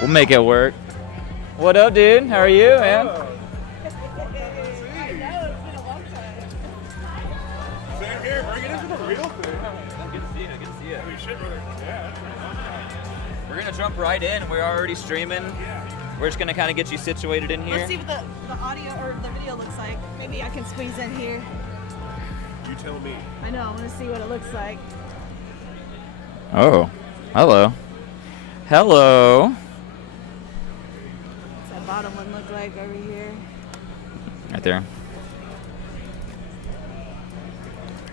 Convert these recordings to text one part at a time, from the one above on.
We'll make it work. What up, dude? How are you, man? I know, it's been a long time. Same here, bring it into the real thing. Good to see you. Good to see you. Holy shit, brother. Yeah. We're gonna jump right in. We're already streaming. We're just gonna kind of get you situated in here. Let's see what the audio or the video looks like. Maybe I can squeeze in here. You tell me. I know, I want to see what it looks like. Oh, hello. Hello. What's that bottom one look like over here? Right there.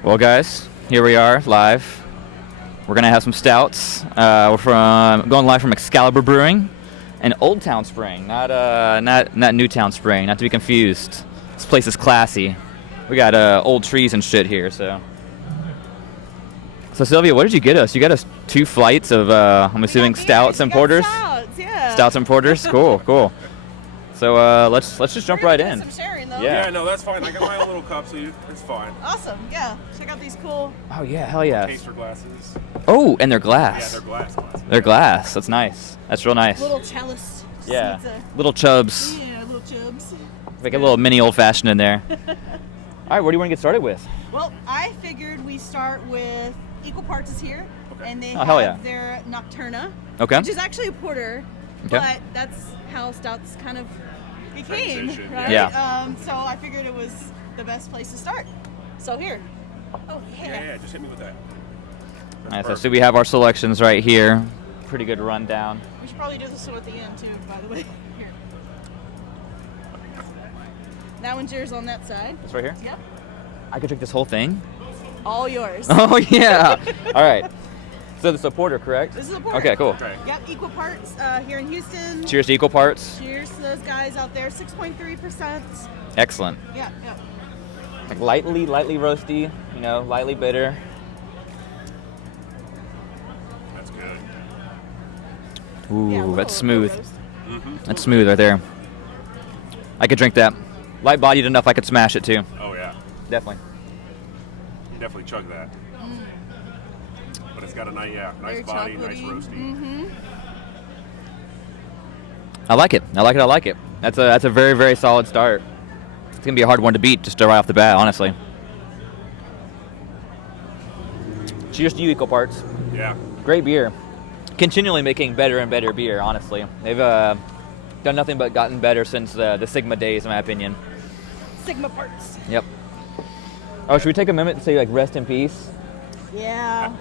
Well, guys, here we are live. We're gonna have some stouts. We're going live from Excalibur Brewing in Old Town Spring, not Newtown Spring, not to be confused. This place is classy. We got old trees and shit here, so. So Sylvia, what did you get us? You got us 2 flights of, I'm assuming stouts and porters. Stouts, yeah. Stouts and porters. Cool. So let's just jump right in. Some sharing though. Yeah. Yeah, no, that's fine. I got my own little cup, so it's fine. Awesome. Yeah. Check out these cool. Oh yeah, hell yeah. Taster glasses. Oh, and they're Yeah, glass. they're glass glasses. They're glass. That's nice. That's real nice. Little chalice. Yeah. Just needs Little chubs. yeah, little chubs. Like a little mini old fashioned in there. All right, what do you want to get started with? Well, I figured we start with Equal Parts is here, and they Oh, hell have yeah. their Nocturna, Okay. which is actually a porter, Okay. but that's how stouts kind of became, Transition, right? yeah. So I figured it was the best place to start. So here. Oh Yeah, just hit me with that. That's Nice. perfect. So we have our selections right here. Pretty good rundown. We should probably do this one at the end too, by the way. Here. That one's yours on that side. This right here. Yep. I could drink this whole thing. All yours. Oh yeah. All right. So this is a porter, correct? This is a porter. Okay, cool. Okay. Yep, Equal Parts here in Houston. Cheers to equal parts. Cheers to those guys out there. 6.3%. Excellent. Yeah. Like lightly roasty. You know, lightly bitter. That's good. Ooh, Yeah, a that's little smooth. roast. That's smooth right there. I could drink that. Light-bodied enough I could smash it too. Oh, yeah. Definitely. You definitely chug that. But it's got a nice Very body, nice chocolatey. roasty. I like it. That's a very, very solid start. It's gonna be a hard one to beat just right off the bat, honestly. Cheers to you, Equal Parts. Yeah. Great beer. Continually making better and better beer, honestly. They've done nothing but gotten better since the Sigma days, in my opinion. Sigma Parts. Yep. Oh, should we take a minute to say, like, rest in peace? Yeah.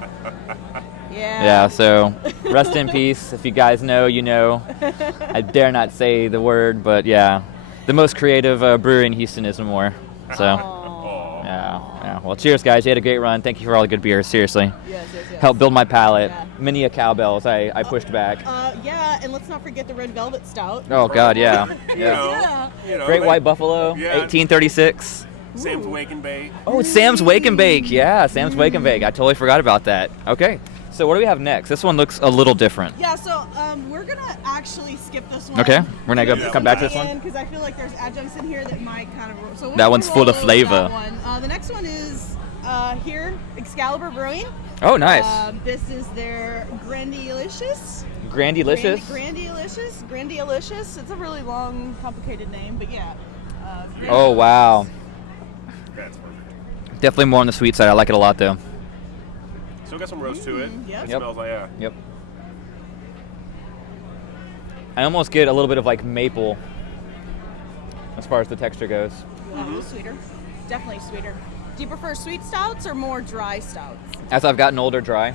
Yeah, so rest in peace. If you guys know, you know. I dare not say the word, but yeah. The most creative brewery in Houston is no more. So, Oh. yeah. Well, cheers, guys. You had a great run. Thank you for all the good beers, seriously. Yes. Helped build my palate. Yeah. Many a cowbells I pushed back. Yeah, and let's not forget the Red Velvet Stout. Oh, God, yeah. You yeah. know, Yeah. you know, Great they- White Buffalo, Yeah. 1836. Sam's Wake and Bake. Oh, it's Sam's Wake and Bake. Yeah, Sam's Wake and Bake. I totally forgot about that. Okay, so what do we have next? This one looks a little different. Yeah, so we're gonna actually skip this one. Okay, we're gonna Yeah. come back to this one. because I feel like there's adjuncts in here that might kind of. So we'll That one's full of roll flavor. that one. The next one is here, Excalibur Brewing. Oh, nice. This is their Grandilicious. Grandilicious. Grandilicious. It's a really long, complicated name, but yeah. Oh, wow. That's perfect. Definitely more on the sweet side. I like it a lot, though. Still got some roast to it. Yep. It Yep. smells like, yeah. Yep. I almost get a little bit of like maple as far as the texture goes. A little sweeter. Definitely sweeter. Do you prefer sweet stouts or more dry stouts? As I've gotten older, dry.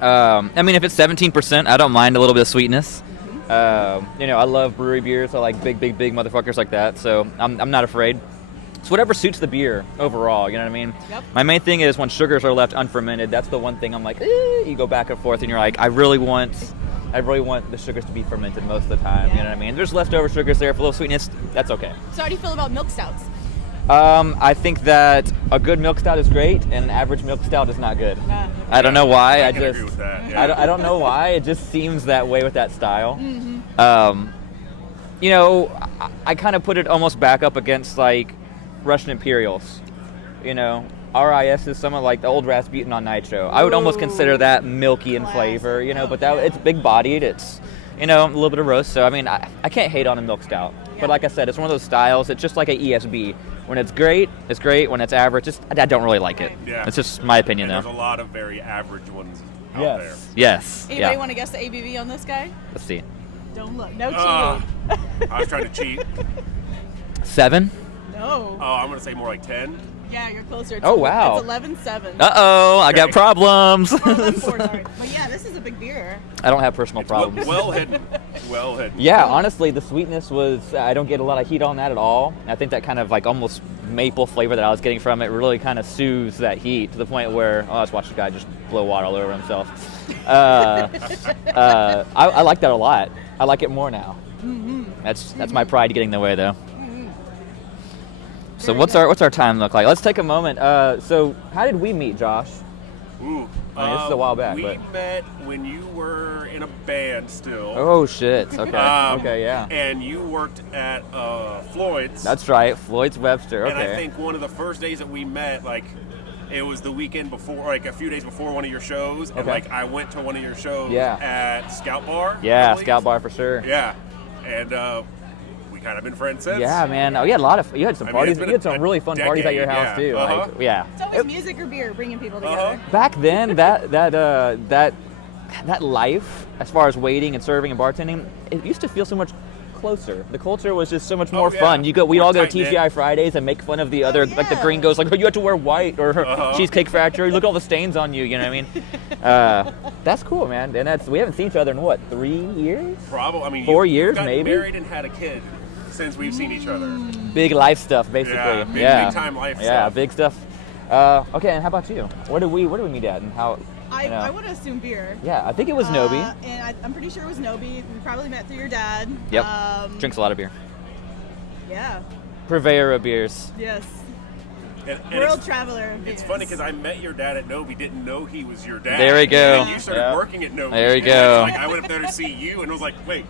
I mean, if it's 17%, I don't mind a little bit of sweetness. You know, I love brewery beers. I like big motherfuckers like that. So I'm not afraid. It's whatever suits the beer overall. You know what I mean? Yep. My main thing is when sugars are left unfermented. That's the one thing I'm like, you go back and forth, and you're like, I really want the sugars to be fermented most of the time. You know what I mean? There's leftover sugars there for a little sweetness. That's okay. So how do you feel about milk stouts? I think that a good milk stout is great, and an average milk stout is not good. I don't know why. I can agree with that. Yeah. I don't know why. It just seems that way with that style. You know, I kind of put it almost back up against like Russian Imperials. You know, RIS is some of like the old Rasputin on Nitro. I would almost consider that milky in Classic. flavor. You know, Oh, but that yeah. it's big bodied. It's you know, a little bit of roast. So I mean, I can't hate on a milk stout. Yeah. But like I said, it's one of those styles. It's just like a ESB. When it's great, it's great. When it's average, I don't really like it. Yeah. It's just my opinion, And though. there's a lot of very average ones out there. Yes. Anybody Yeah. want to guess the ABV on this guy? Let's see. Don't look. No Uh, cheating. I was trying to cheat. 7. No. Oh, I'm going to say more like 10. Yeah, you're closer. It's Oh, wow. It's 11.7. Uh-oh, I got Okay. problems. 11.4, sorry. But yeah, this is a big beer. I don't have personal problems. Well hidden. Well hidden. Yeah, honestly, the sweetness was, I don't get a lot of heat on that at all. I think that kind of like almost maple flavor that I was getting from it really kind of soothes that heat to the point where, oh, let's watch the guy just blow water all over himself. I like that a lot. I like it more now. That's my pride getting in the way, though. So Very what's good. our time look like? Let's take a moment. So how did we meet, Josh? Ooh. I mean, this is a while back, We but- met when you were in a band still. Oh shit. Okay. Okay. Yeah. And you worked at Floyd's. That's right. Floyd's Webster. Okay. And I think one of the first days that we met, like, it was the weekend before, like a few days before one of your shows. And Okay. like I went to one of your shows Yeah. at Scout Bar. I Yeah, believe. Scout Bar for sure. Yeah. And we kind of been friends since. Yeah, man. Oh, you had a lot of. You had some I mean, parties. it's been You had some a really fun parties at your decade, house yeah. too. Uh-huh. Like, yeah. It's always music or beer bringing people together. Uh-huh. Back then, that life, as far as waiting and serving and bartending, it used to feel so much closer. The culture was just so much more yeah. fun. We'd More all go to tight-knit. TGI Fridays and make fun of the other, like the yeah. gringos, like, oh, you have to wear white, or Uh-huh. Cheesecake Factory. Look at all the stains on you. You know what I mean? That's cool, man. And we haven't seen each other in what, 3 years? Probably. I mean, 4 you've years, gotten maybe? married and had a kid since we've seen each other. Big life stuff, basically. Yeah, big time life Yeah, stuff. big stuff. Okay, and how about you? Where did we meet at, and how? you know? I would assume beer. Yeah, I think it was Nobi. And I'm pretty sure it was Nobi. We probably met through your dad. Yep. Drinks a lot of beer. Yeah. Purveyor of beers. Yes. And World it's, traveler. of it's beers. funny because I met your dad at Nobi, didn't know he was your dad. There we go. And then you started Yeah. working at Nobi. There we And go. Like, I went up there to see you and was like, wait,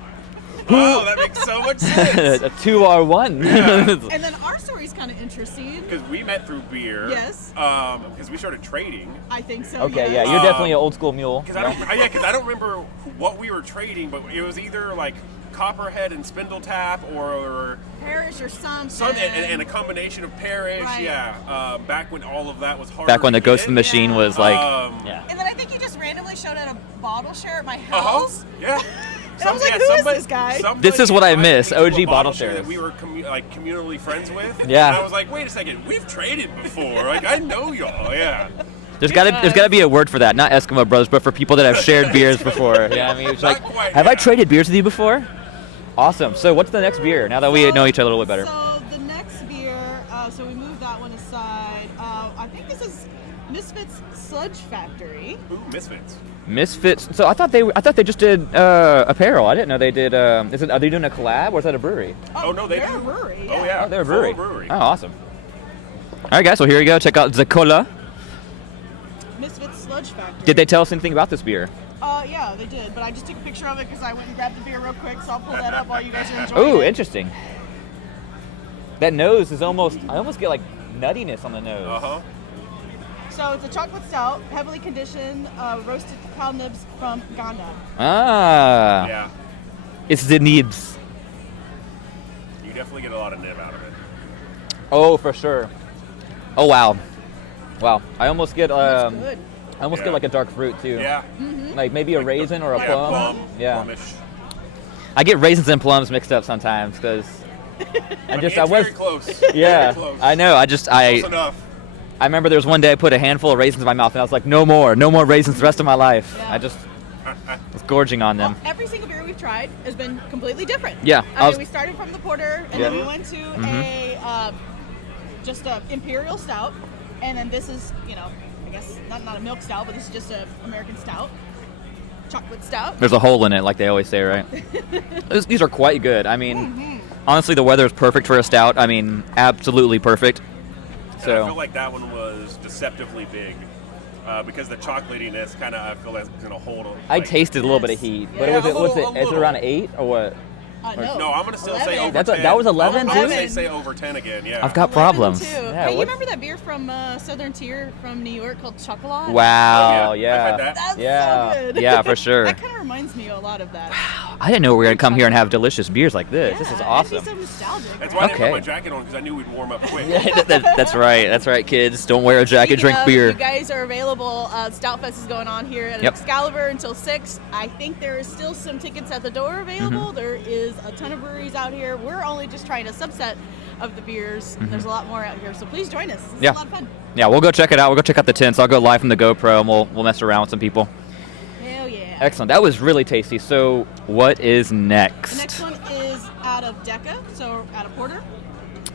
oh, that makes so much sense. A 2R1. And then our story's kind of interesting. Because we met through beer. Yes. Because we started trading. I think so. Okay, yes. yeah, you're definitely an old school mule. Because I don't remember what we were trading, but it was either like Copperhead and Spindle Tap or Parish or something. and a combination of Parish. Right. Yeah. Back when all of that was hard. Back when the Ghost of the Machine Yeah. was like, Um, yeah. And then I think you just randomly showed at a bottle share at my Uh-huh. house. Yeah. And I was like, who is this guy? This is what I somebody miss, invited me to OG a bottle share shares. that we were communally friends with. Yeah. And I was like, wait a second, we've traded before. Like I know y'all. Yeah. There's gotta be a word for that, not Eskimo Brothers, but for people that have shared beers before. You know what I mean? It's like, Not quite, have I yeah. traded beers with you before? Awesome. So what's the next beer? Now that we know each other a little bit better. So the next beer, so we moved that one aside. I think this is Misfits Sludge Factory. Ooh, Misfits. Misfits. So I thought they just did apparel. I didn't know they did. Are they doing a collab or is that a brewery? Oh, no, they're do. a brewery. Oh yeah. Oh, they're a full brewery. brewery. Oh, awesome. All right, guys. Well, here we go. Check out the cola. Misfits Sludge Factory. Did they tell us anything about this beer? Yeah, they did. But I just took a picture of it because I went and grabbed the beer real quick. So I'll pull that up while you guys are enjoying Oh, it. interesting. That nose is almost. I almost get like nuttiness on the nose. Uh-huh. So it's a chocolate stout, heavily conditioned, roasted cow nibs from Ghana. Ah. Yeah. It's the nibs. You definitely get a lot of nib out of it. Oh, for sure. Oh wow. Wow. I almost get That's good. I almost Yeah. get like a dark fruit too. Yeah. Like maybe a raisin or a Yeah, plum. Yeah. Plumish. I get raisins and plums mixed up sometimes because I mean, just it's I was very close. yeah. Very close. I know. Close enough. I remember there was one day I put a handful of raisins in my mouth and I was like, no more raisins the rest of my life. Yeah. I just was gorging on them. Well, every single beer we've tried has been completely different. Yeah, I mean, we started from the porter, and then Yeah. we went to a just a imperial stout, and then this is, I guess not a milk stout, but this is just a American stout, chocolate stout. There's a hole in it, like they always say, right? These are quite good. I mean, honestly, the weather is perfect for a stout. I mean, absolutely perfect. And I So feel like that one was deceptively big because the chocolatiness kind of I feel that's gonna hold. I tasted a little bit of Yes. heat, but Yeah, was it? a What's little- it? Is it around 8 or what? No, I'm gonna still say 11. over That's 10. that was 11 I'm too? gonna say over 10 again. Yeah. I've got 11 problems. too. Yeah, Hey, you what- remember that beer from Southern Tier from New York called Chocolat? Wow. Oh, yeah. I've Yeah. had that. That's Yeah. so good. Yeah, for sure. That kind of reminds me a lot of that. I didn't know we were gonna come here and have delicious beers like this. Yeah, this is it'd awesome. be so nostalgic, That's right? why I didn't Okay. put my jacket on because I knew we'd warm up quick. That's right. That's right, kids. Don't wear a jacket, Speaking drink of, beer. You guys are available. Stout Fest is going on here at Yep. Excalibur until 6. I think there is still some tickets at the door available. Mm-hmm. There is a ton of breweries out here. We're only just trying a subset of the beers. There's a lot more out here, so please join us. This is Yeah. a lot of fun. Yeah, we'll go check it out. We'll go check out the tents. I'll go live from the GoPro and we'll mess around with some people. Hell yeah. Excellent. That was really tasty. So what is next? The next one is out of Deca, so out of Porter.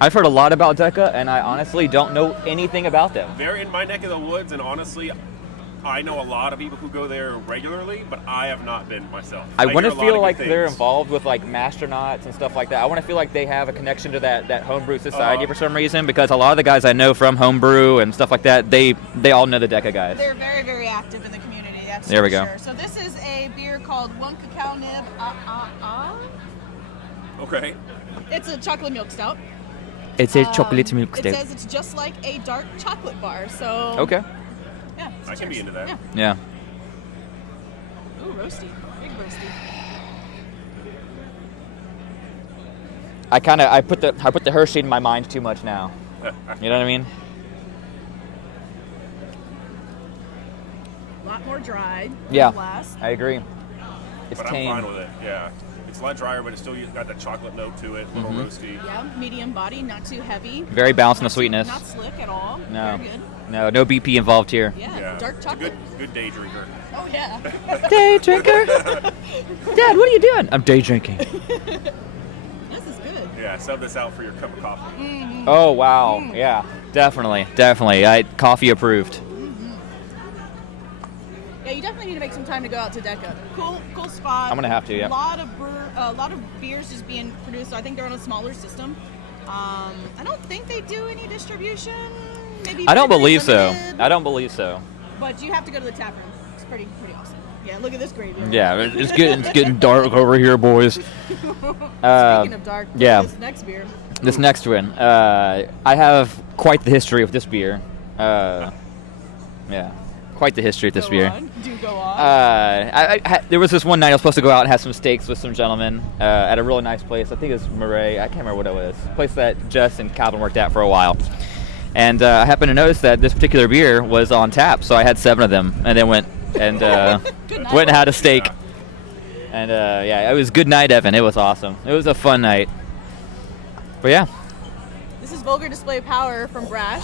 I've heard a lot about Deca, and I honestly don't know anything about them. They're in my neck of the woods, and honestly, I know a lot of people who go there regularly, but I have not been myself. I want hear to a lot feel of like good they're things. involved with like Masternauts and stuff like that. I want to feel like they have a connection to that homebrew society for some reason, because a lot of the guys I know from homebrew and stuff like that, they all know the Deca guys. They're very, very active in the community. That's There we for go. Sure. So this is a beer called One Cacao Nib. Okay. It's a chocolate milk stout. It's a chocolate milk It stout. says it's just like a dark chocolate bar. So Okay. yeah, so I can be cheers. into that. Yeah. Yeah. Ooh, roasty, big roasty. I put the Hershey in my mind too much now. You know what I mean? A lot more dry. Yeah. Than last. I agree. It's But tame. I'm fine with it, yeah. It's a lot drier, but it's still got that chocolate note to it, a little roasty. Yeah, medium body, not too heavy. Very balanced in the Not too- sweetness. Not slick at all. No. Very good. No BP involved here. Yeah, Yeah. dark It's a chocolate. good day drinker. Oh yeah. Day drinker. Dad, what are you doing? I'm day drinking. This is good. Yeah, sub this out for your cup of coffee. Oh wow. Yeah. Definitely. Coffee approved. Yeah, you definitely need to make some time to go out to Deca. Cool spot. I'm gonna have to, yeah. A lot of beers just being produced. So I think they're on a smaller system. I don't think they do any distribution. Maybe I don't very believe so. limited. I don't believe so. But you have to go to the tap room. It's pretty awesome. Yeah, look at this gravy. Yeah, it's getting dark over here, boys. Speaking of dark, yeah. this next beer. This next one, I have quite the history of this beer. Yeah, quite the history of this Go beer. on. Do go on. There was this one night I was supposed to go out and have some steaks with some gentlemen at a really nice place. I think it was Murray. I can't remember what it was. A place that Jess and Calvin worked at for a while. And I happened to notice that this particular beer was on tap, so I had 7 of them, and then went and went and had a steak. Yeah. And yeah, it was good night, Evan. It was awesome. It was a fun night. But yeah, This is Vulgar Display of Power from Brash.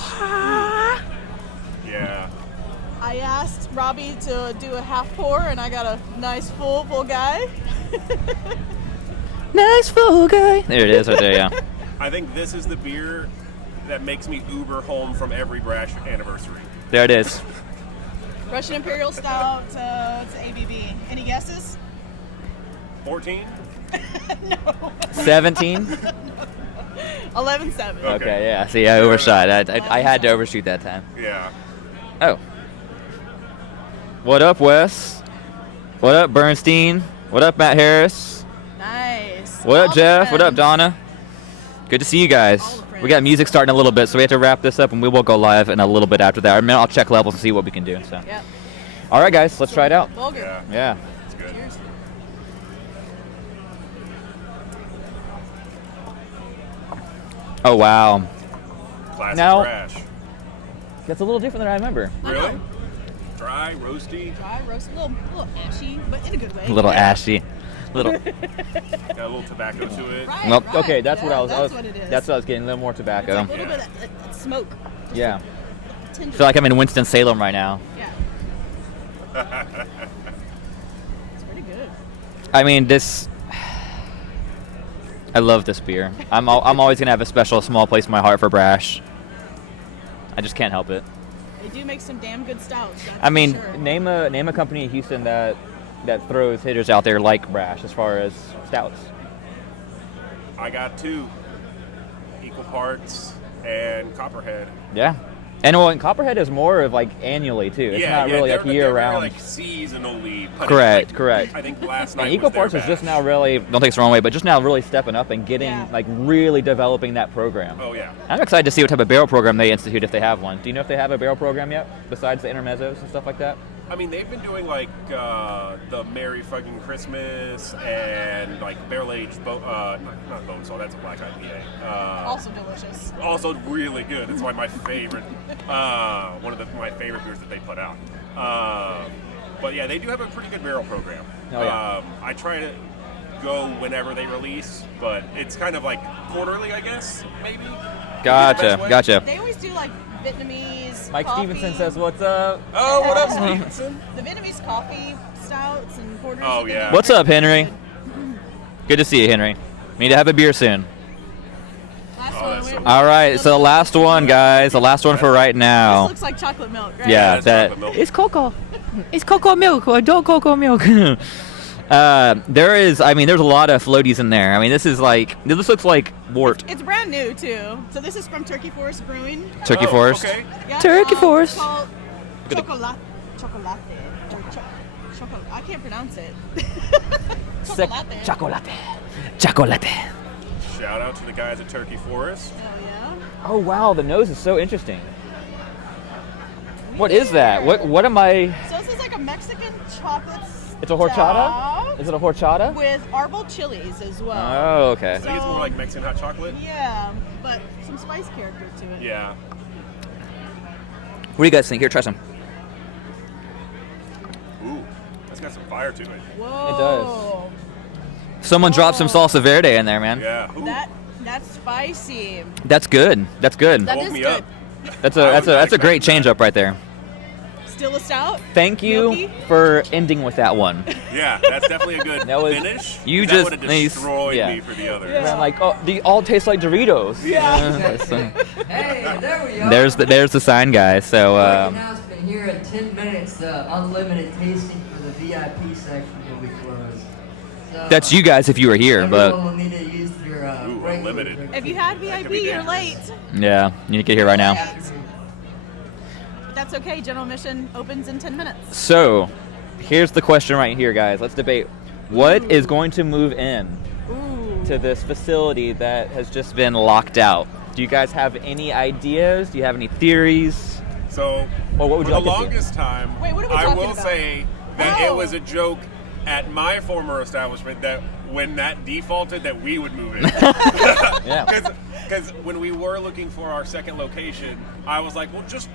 Yeah. I asked Robbie to do a half pour, and I got a nice full guy. nice full guy. There it is, right there. Yeah. I think this is the beer that makes me Uber home from every Brash anniversary. There it is. Russian Imperial Stout. It's ABV. Any guesses? 14? 17. 11.7. Okay, yeah. See, I overshot. I had to overshoot that time. Yeah. Oh. What up, Wes? What up, Bernstein? What up, Matt Harris? Nice. What All up, the Jeff? What up, friends. Donna? Good to see you All guys. the friends. We got music starting a little bit, so we have to wrap this up, and we will go live in a little bit after that. I mean, I'll check levels and see what we can do. So, Yep. all right, guys, let's try it out. Vulgar. Yeah. Yeah. It's good. Cheers. Oh wow, Classic Now- Brash. that's a little different than I remember. I Really? know. Dry, roasty, Dry, roast, a little ashy, but in a good way. A little ashy. Little. got a little tobacco to it. Right, Well, right. okay, that's what Yeah, I was. That's what it is. That's what I was getting. A little more It's tobacco. like a little Yeah. bit of smoke. Yeah. Tinge I feel like I'm in Winston Salem right now. Yeah. It's pretty good. I mean, this. I love this beer. I'm always gonna have a special small place in my heart for Brash. I just can't help it. They do make some damn good stouts. That's I mean, for sure. name a company in Houston that throws hitters out there like Brash as far as stouts. I got 2 equal parts and Copperhead. Yeah. And Copperhead is more of like annually too. It's not really like they're year very, round. like seasonally. putting, Correct, like, correct. I think last night And Equal was their Parts is just batch. now really, don't take us the wrong way, but just now really stepping up and getting, Yeah. like, really developing that program. Oh yeah. I'm excited to see what type of barrel program they institute if they have one. Do you know if they have a barrel program yet, besides the intermezzos and stuff like that? I mean, they've been doing like the Merry Fucking Christmas and like barrel aged not bone salt. That's a black IPA. Also delicious. Also really good. It's like my favorite. One of my favorite beers that they put out. But yeah, they do have a pretty good barrel program. Oh, yeah. I try to go whenever they release, but it's kind of like quarterly, I guess, maybe. Gotcha. They always do like Vietnamese Mike coffee. Stevenson says, "What's up?" Oh, what up, Stevenson? The Vietnamese coffee stouts and porters. Oh, that they yeah. do. What's up, Henry? Good to see you, Henry. We need to have a beer soon. Last Oh, one, that's so wait. good. All right, so the last one, guys. The last one for right This now. looks like chocolate milk, right? Yeah, it's that chocolate milk. it's cocoa. It's cocoa milk or adult cocoa milk. There's a lot of floaties in there. I mean, this looks like wort. It's brand new too. So this is from Turkey Forest Brewing. Turkey Oh, Forest. Okay. Yeah, Turkey it's Forest. called chocolate. I can't pronounce it. Chocolate. Chocolate. Shout out to the guys at Turkey Forest. Oh yeah. Oh wow, the nose is so interesting. What is that? What am I? So this is like a Mexican chocolate. It's a horchata? stout Is it a horchata? with arbol chilies as well. Oh, okay. I think it's more like Mexican hot chocolate. Yeah, but some spice character to it. Yeah. What do you guys think? Here, try some. Ooh, that's got some fire to it. Whoa. Someone dropped some salsa verde in there, man. Yeah. Ooh, That's spicy. That's good. That's good. That woke is me good. up. That's I was not a great expecting change up right there. Still a stout? Thank you Milky? for ending with that one. Yeah, that's definitely a good That was- finish. you that just- would have destroyed yeah. me for the others. Yeah. I'm like, oh, they all taste like Doritos. Yeah. Hey, there we are. There's the sign, guys. So Announcement here in 10 minutes, the unlimited tasting for the VIP section will be closed. So, that's you guys if you were here, everyone but will need to use your Ooh, regular unlimited. drink. If you had That VIP, could be you're late. dangerous. yeah, you need to get here right now. Afternoon. But that's okay. General admission opens in 10 minutes. So, here's the question right here, guys. Let's debate. What is going to move in Ooh. to this facility that has just been locked out? Do you guys have any ideas? Do you have any theories? So, Or what would for you the like to see? longest time, Wait, what are we I talking will about? say that it Oh. was a joke at my former establishment that when that defaulted, that we would move in. Yeah. Because when we were looking for our second location, I was like, well, just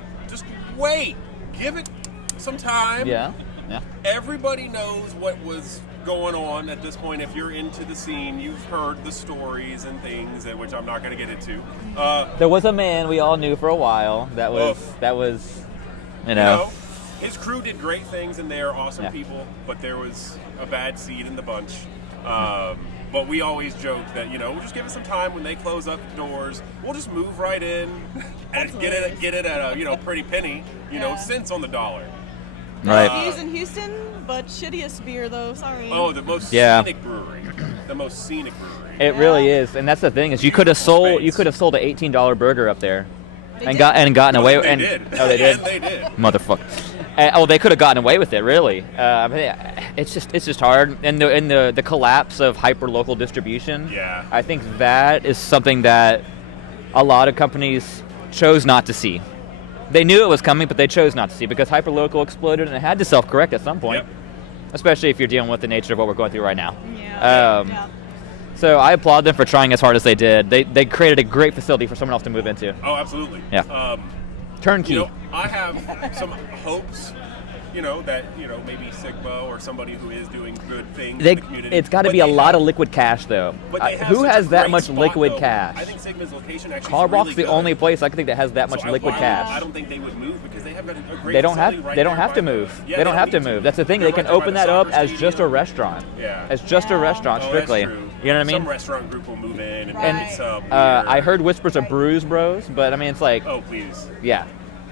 wait, give it some time. Yeah. Yeah. Everybody knows what was going on at this point. If you're into the scene, you've heard the stories and things, which I'm not going to get into. There was a man we all knew for a while that was Oof. you know. His crew did great things and they're awesome Yeah. people, but there was a bad seed in the bunch. But we always joked that, we'll just give it some time. When they close up the doors, we'll just move right in and get it at a pretty penny, Yeah. cents on the dollar. Right. Used in Houston, but shittiest beer though. Sorry. Oh, the most Yeah. scenic brewery. The most scenic brewery. It Yeah. really is, and that's the thing is you could have sold an $18 burger up there, They and did. gotten away. They and did. Oh, they did. And they did. Motherfucker. They could have gotten away with it, really. I mean, it's just hard, and the collapse of hyper local distribution. Yeah. I think that is something that a lot of companies chose not to see. They knew it was coming, but they chose not to see because hyper local exploded and it had to self correct at some point. Yep. Especially if you're dealing with the nature of what we're going through right now. Yeah. Yeah. So I applaud them for trying as hard as they did. They created a great facility for someone else to move into. Oh, absolutely. Yeah. Turnkey. I have some hopes, that, maybe Sigma or somebody who is doing good things in the community. It's got to But be a they lot have- of liquid cash, though. but they have Who such a has that great much spot, liquid though. cash? I think Sigma's location actually Carbrock's is the really only good. place I can think that has that much So liquid I cash. don't think they would move because they have got a great They don't facility have. right They don't there have to by the- move. Yeah, they don't have to need move. That's the thing. They're They can right there by open the that up soccer as just a stadium. restaurant. Yeah. As just a Yeah. restaurant, Oh, strictly. That's true. You know what I mean? Some restaurant group will move in and Right. make it sub. I heard whispers of Brews Bros, but I mean, it's like, Oh, please. yeah,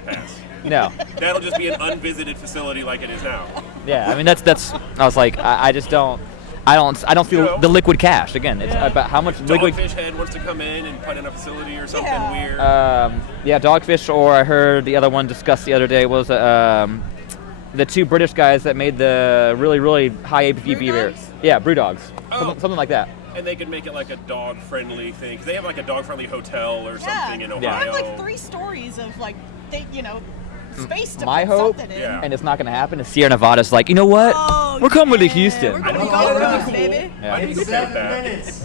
Pass. no, That'll just be an unvisited facility like it is now. yeah. I mean, that's. I was like, I just don't. I don't see You know. the liquid cash. Again, it's Yeah. about how much liquid. Dogfish Head wants to come in and put in a facility or something Yeah. weird. Yeah, Dogfish, or I heard the other one discussed the other day was the two British guys that made the really, really high ABV beer. Brewdogs? Yeah, Brewdogs. Oh. Something like that. And they could make it like a dog-friendly thing. 'Cause they have like a dog-friendly hotel or something in They Ohio. have like 3 stories of like they space to my put hope, something in. Yeah. and it's not going to happen, is Sierra Nevada's like, you know what? Oh, We're coming to yeah. Houston. We're I going know, to that'd Gold be Coast, cool. baby. Yeah. I'd be In cool with 7 that. minutes.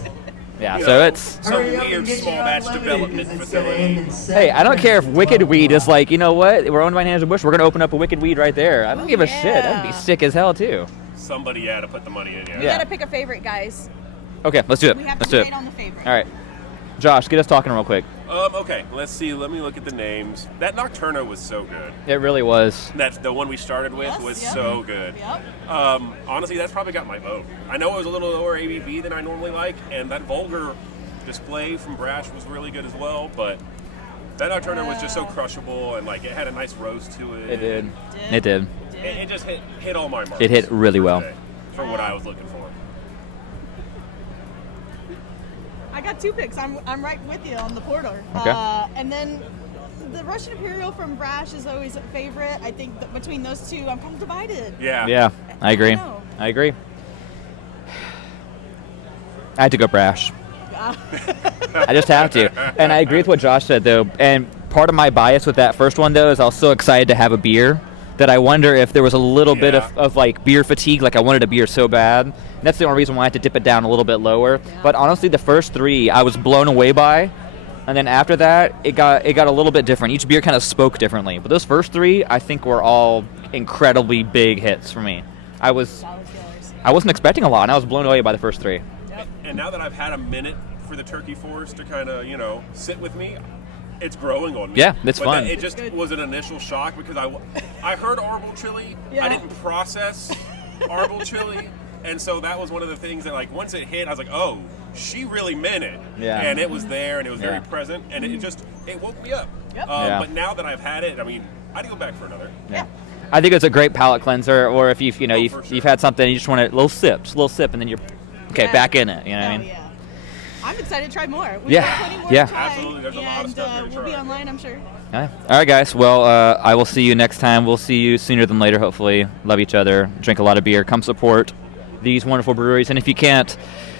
Yeah, You so know, it's... some Hurry up weird and get small your batch unlimited development because it's gonna facility. end in 7 Hey, I don't care if minutes. Wicked Well, Weed is like, you know what? We're owned by Anheuser-Busch. We're going to open up a Wicked Weed right there. I don't Oh, give a shit. That'd be yeah. sick as hell, too. Somebody had to put the money in. We Yeah. Yeah. gotta pick a favorite, guys. Okay, let's do it. We have Let's to do it. debate on the favorite. All right. Josh, get us talking real quick. Okay. Let's see. Let me look at the names. That Nocturno was so good. It really was. That's the one we started with Yes, was yep. so good. Yep. Honestly, that's probably got my vote. I know it was a little lower ABV than I normally like, and that vulgar display from Brash was really good as well. But that Nocturno was just so crushable, and like it had a nice roast to it. It did. It did. It just hit all my marks. It hit really for well. today, for what I was looking for. I got 2 picks. I'm right with you on the porter. Okay. And then the Russian Imperial from Brash is always a favorite. I think that between those two, I'm kind of divided. Yeah. Yeah, I agree. don't know. I agree. I had to go Brash. I just have to. And I agree with what Josh said, though. And part of my bias with that first one, though, is I was so excited to have a beer that I wonder if there was a little bit Yeah. of like beer fatigue, like I wanted a beer so bad. And that's the only reason why I had to dip it down a little bit lower. But honestly, the first 3 I was blown away by. And then after that, it got a little bit different. Each beer kind of spoke differently. But those first 3, I think, were all incredibly big hits for me. I wasn't expecting a lot, and I was blown away by the first 3. And now that I've had a minute for the Turkey Forest to kind of, sit with me, it's growing on me. Yeah, it's But fun. It just was an initial shock because I heard arbol chili. Yeah. I didn't process arbol chili. And so that was one of the things that, like, once it hit, I was like, oh, she really meant it. Yeah. And it was there, and it was very Yeah. present, and it woke me up. Yep. Yeah. But now that I've had it, I mean, I'd go back for another. Yeah. I think it's a great palate cleanser, or if you've for sure. you've had something, you just want a little sip, and then you're Yeah. back in it. You know what I Hell mean? yeah. I'm excited to try more. We've Yeah, got plenty more yeah. to try, Absolutely, there's a lot of and, stuff here to we'll be try. online, I'm sure. Yeah. All right, guys. Well, I will see you next time. We'll see you sooner than later, hopefully. Love each other. Drink a lot of beer. Come support these wonderful breweries. And if you can't,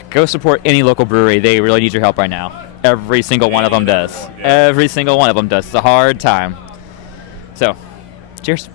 go support any local brewery. They really need your help right now. Every single one of them does. Yeah. Every single one of them does. It's a hard time. So, cheers.